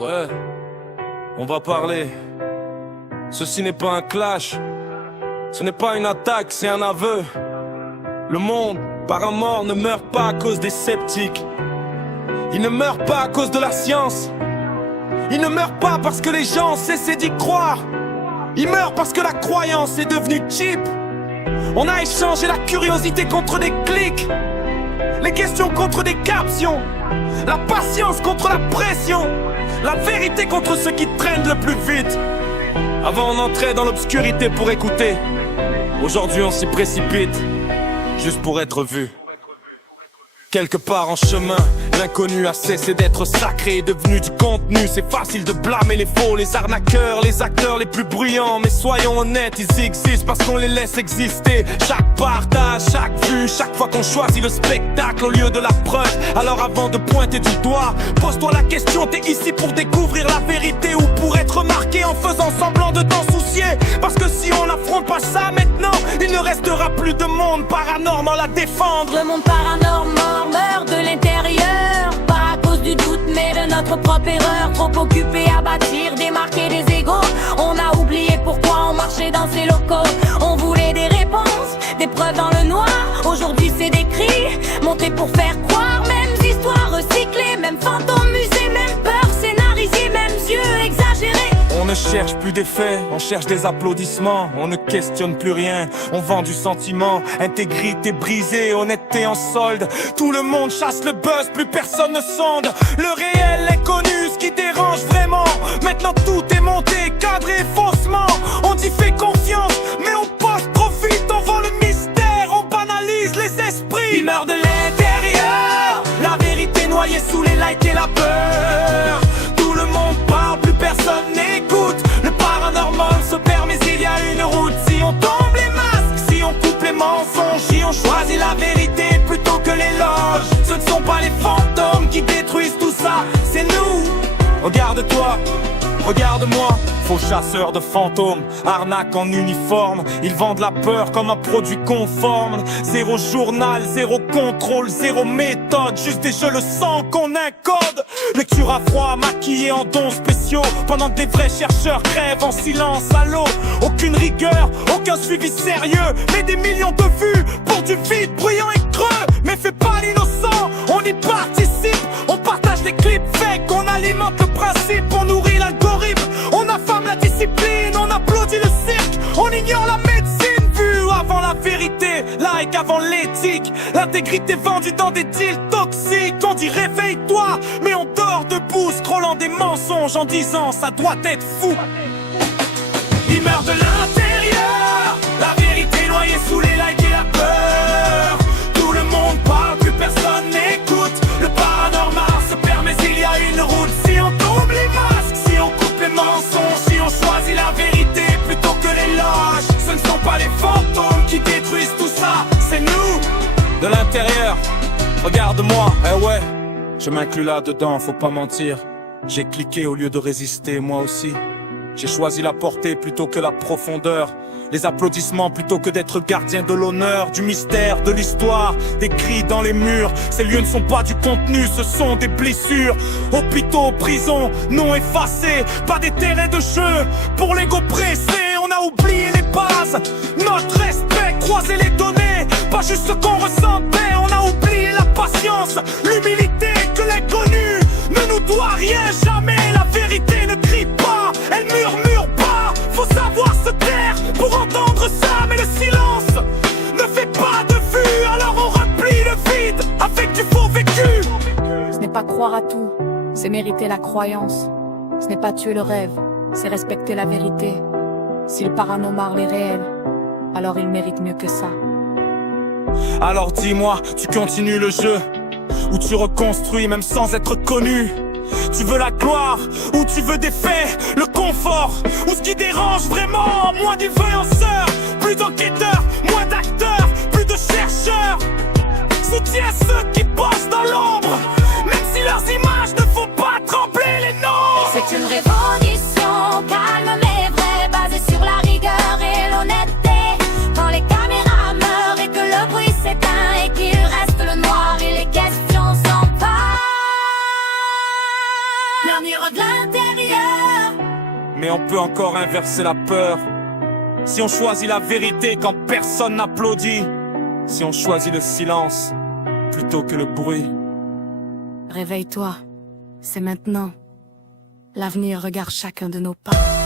Ouais, on va parler. Ceci n'est pas un clash, ce n'est pas une attaque, c'est un aveu. Le monde, par un mort, ne meurt pas à cause des sceptiques. Il ne meurt pas à cause de la science. Il ne meurt pas parce que les gens cessaient d'y croire. Il meurt parce que la croyance est devenue cheap. On a échangé la curiosité contre des clics, les questions contre des captions, la patience contre la pression, la vérité contre ceux qui traînent le plus vite. Avant on entrait dans l'obscurité pour écouter. Aujourd'hui on s'y précipite, juste pour être vu. Quelque part en chemin, l'inconnu a cessé d'être sacré, est devenu du contenu. C'est facile de blâmer les faux, les arnaqueurs, les acteurs les plus bruyants. Mais soyons honnêtes, ils existent parce qu'on les laisse exister. Chaque partage, chaque vue, chaque fois qu'on choisit le spectacle au lieu de la preuve. Alors avant de pointer du doigt, pose-toi la question, t'es ici pour découvrir la vérité ou pour être remarqué en faisant semblant de t'en soucier? Parce que si on n'affronte pas ça maintenant, il ne restera plus de monde paranormal à défendre. Le monde paranormal meurt de l'intérieur, pas à cause du doute mais de notre propre erreur. Trop occupé à bâtir, démarquer des égos. On a oublié pourquoi on marchait dans ces locaux. On voulait des réponses, des preuves dans le noir. Aujourd'hui c'est des cris, montés pour faire croire. Mêmes histoires recyclées, même fantômes musées, même peur scénarisée, même yeux exagérés. On ne cherche plus des faits, on cherche des applaudissements. On ne questionne plus rien, on vend du sentiment. Intégrité brisée, honnêteté en solde. Tout le monde chasse le buzz, plus personne ne sonde. Le réel est connu, ce qui dérange vraiment. Maintenant tout est monté, cadré faussement. On dit fais confiance, mais on passe trop vite. On vend le mystère, on banalise les esprits. Il meurt de l'intérieur, la vérité noyée sous les likes et la peur. Tout le monde parle, plus personne n'écoute. Le paranormal se perd mais il y a une route. Si on tombe les masques, si on coupe les mensonges, si on choisit la vérité plutôt que l'éloge. Ce ne sont pas les fantômes qui détruisent tout ça, c'est nous. Regarde-toi, regarde-moi. Faux chasseurs de fantômes, arnaque en uniforme. Ils vendent la peur comme un produit conforme. Zéro journal, zéro contrôle, zéro méthode. Juste des jeux le sang qu'on incode. Lecture à froid, maquillée en dons spéciaux. Pendant que des vrais chercheurs crèvent en silence à l'eau. Aucune rigueur, aucun suivi sérieux. Mais des millions de vues pour du vide bruyant et creux. Mais fais pas l'innocent, on y participe. On partage des clips fake, on alimente le principe. On nourrit l'algorithme, on affame la discipline. On applaudit le cirque, on ignore la médecine. Vue avant la vérité, like avant l'éthique. L'intégrité vendue dans des deals toxiques. On dit réveille-toi, mais on dort debout, scrollant des mensonges en disant ça doit être fou. Il meurt de l'intérieur, la vérité noyée sous les likes et la peur. Tout le monde parle, plus personne n'écoute. Le paranormal se perd mais il y a une route. Si on tombe les masques, si on coupe les mensonges, si on choisit la vérité plutôt que l'éloge. Ce ne sont pas les fantômes qui détruisent tout ça, c'est nous. De l'intérieur, regarde-moi, eh ouais. Je m'inclus là-dedans, faut pas mentir. J'ai cliqué au lieu de résister, moi aussi. J'ai choisi la portée plutôt que la profondeur. Les applaudissements plutôt que d'être gardien de l'honneur. Du mystère, de l'histoire, des cris dans les murs. Ces lieux ne sont pas du contenu, ce sont des blessures. Hôpitaux, prisons, non effacés. Pas des terrains de jeu pour l'ego pressé. On a oublié les bases, notre respect, croiser les données. Pas juste ce qu'on ressentait, on a oublié la patience. L'humilité que l'inconnu ne nous doit rien jamais. La vérité ne crie pas, elle murmure pas. Faut savoir se taire pour entendre ça. Mais le silence ne fait pas de vue. Alors on remplit le vide avec du faux vécu. Ce n'est pas croire à tout, c'est mériter la croyance. Ce n'est pas tuer le rêve, c'est respecter la vérité. Si le paranormal est réel, alors il mérite mieux que ça. Alors dis-moi, tu continues le jeu ou tu reconstruis même sans être connu? Tu veux la gloire ou tu veux des faits, le confort ou ce qui dérange vraiment? Moins d'influenceurs, plus d'enquêteurs, moins d'acteurs, plus de chercheurs. Soutiens ceux qui bossent dans l'ombre, même si leurs images ne font pas trembler les nombres. C'est une révolution, calme mais vraie, basée sur la rigueur et l'honnêteté. Quand les caméras meurent et que le bruit s'éteint et qu'il reste le noir et les questions s'emparent. murmure de l'intérieur. Mais on peut encore inverser la peur. Si on choisit la vérité quand personne n'applaudit. Si on choisit le silence plutôt que le bruit. Réveille-toi, c'est maintenant. L'avenir regarde chacun de nos pas.